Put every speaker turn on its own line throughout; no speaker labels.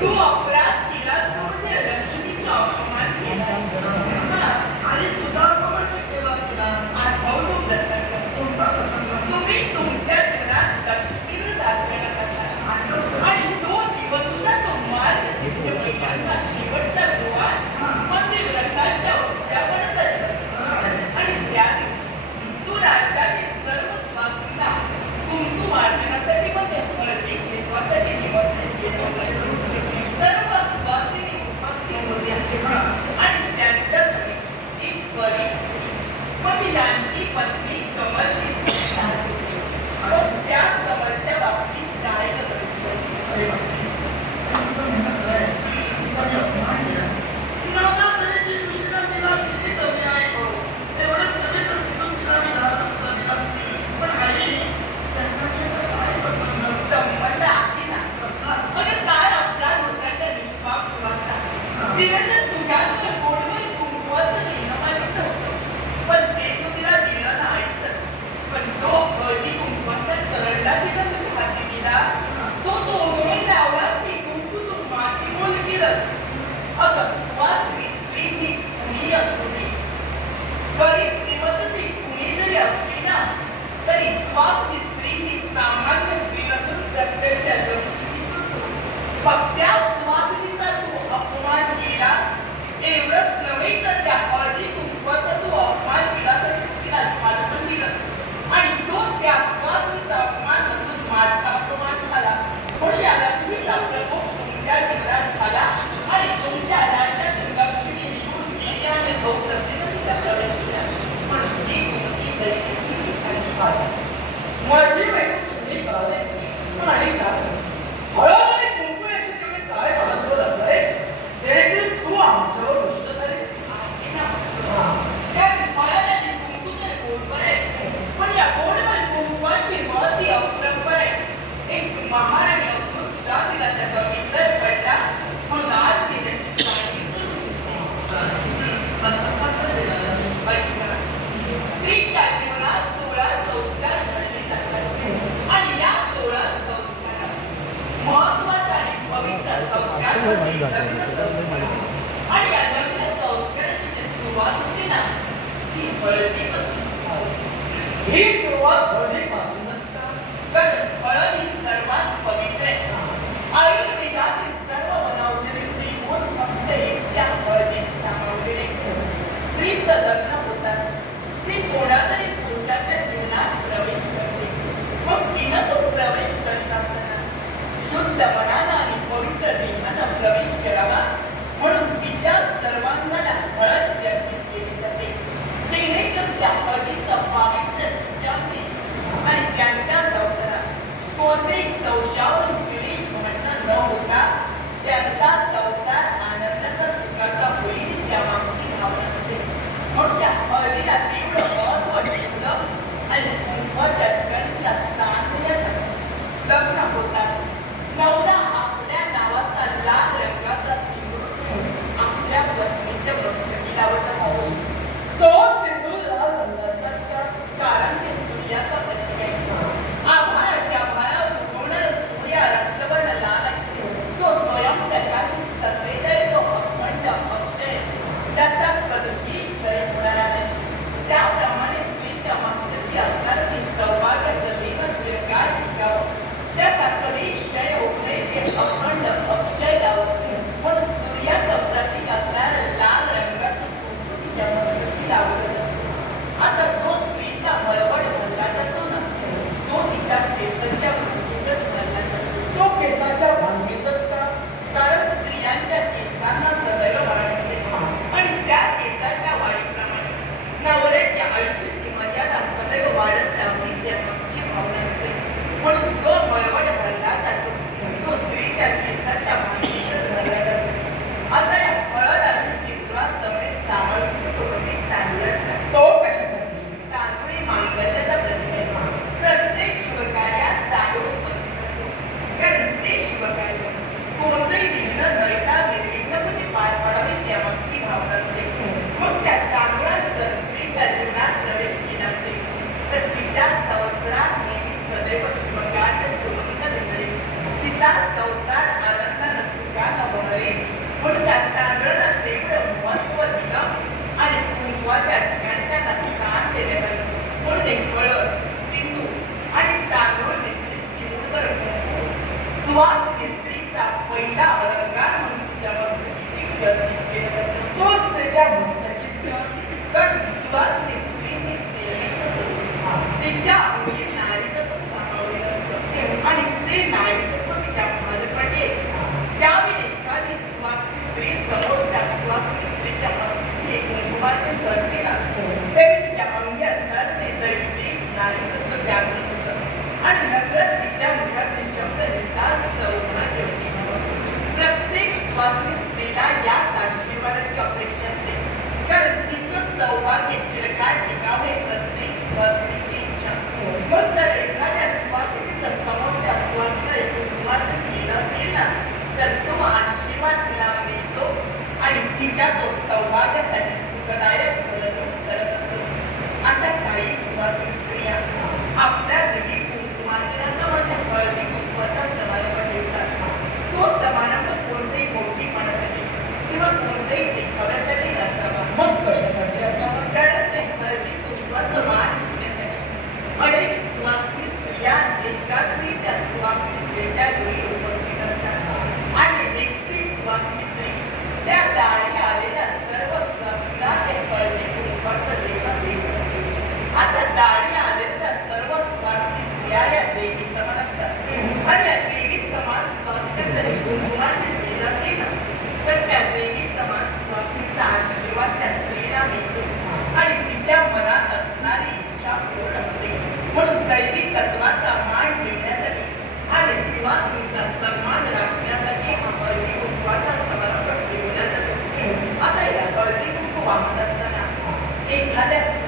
Nós. Lost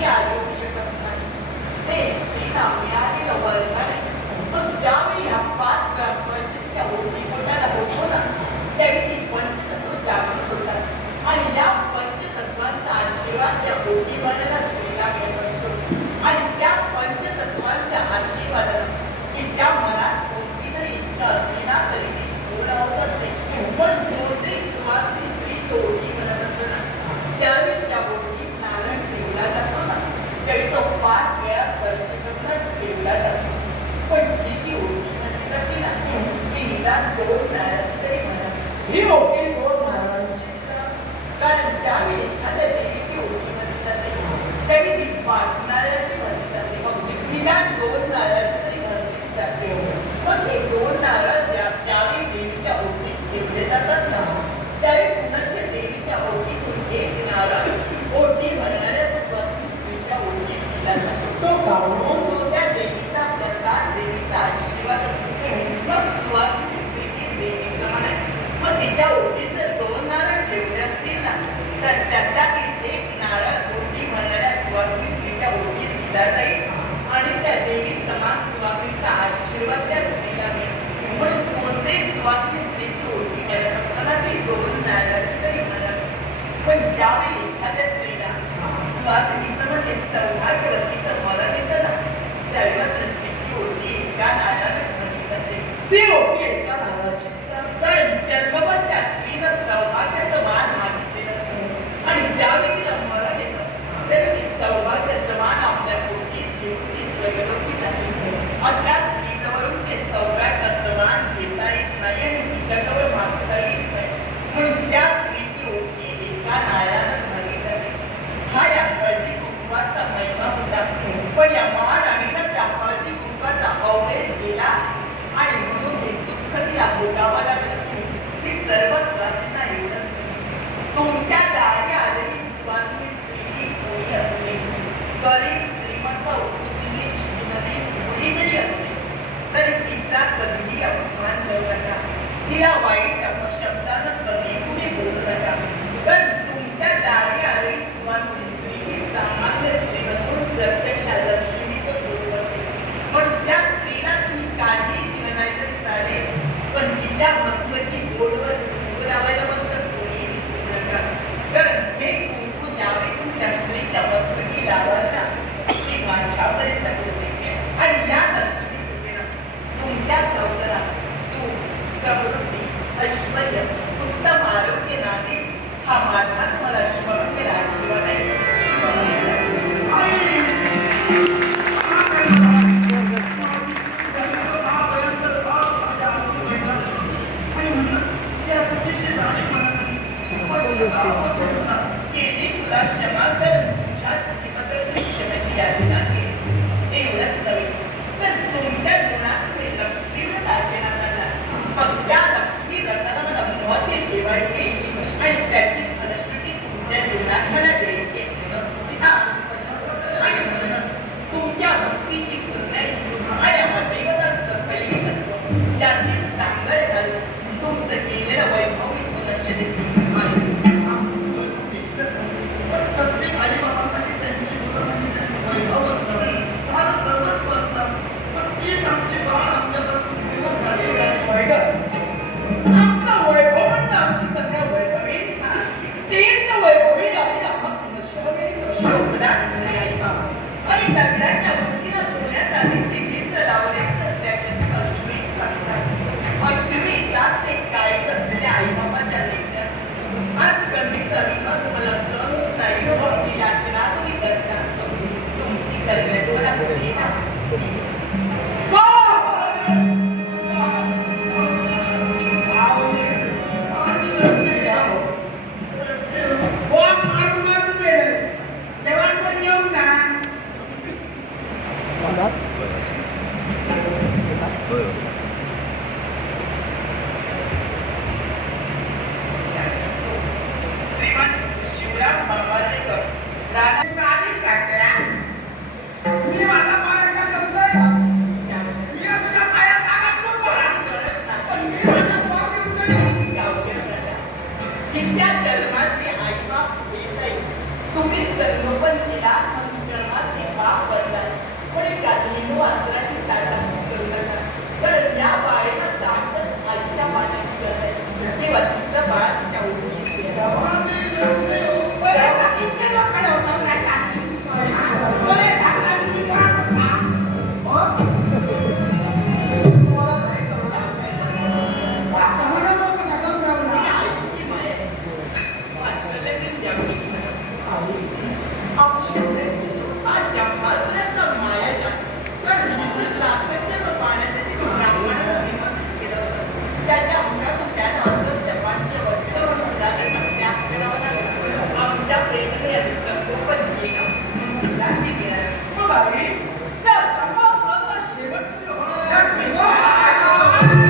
कधी आली शकत नाही ते तिला मिळालेलं वर्णन Tá that both parents de much.
Hero 六遍。
Show na, kaya iba. Palitan na, kaya Yeah.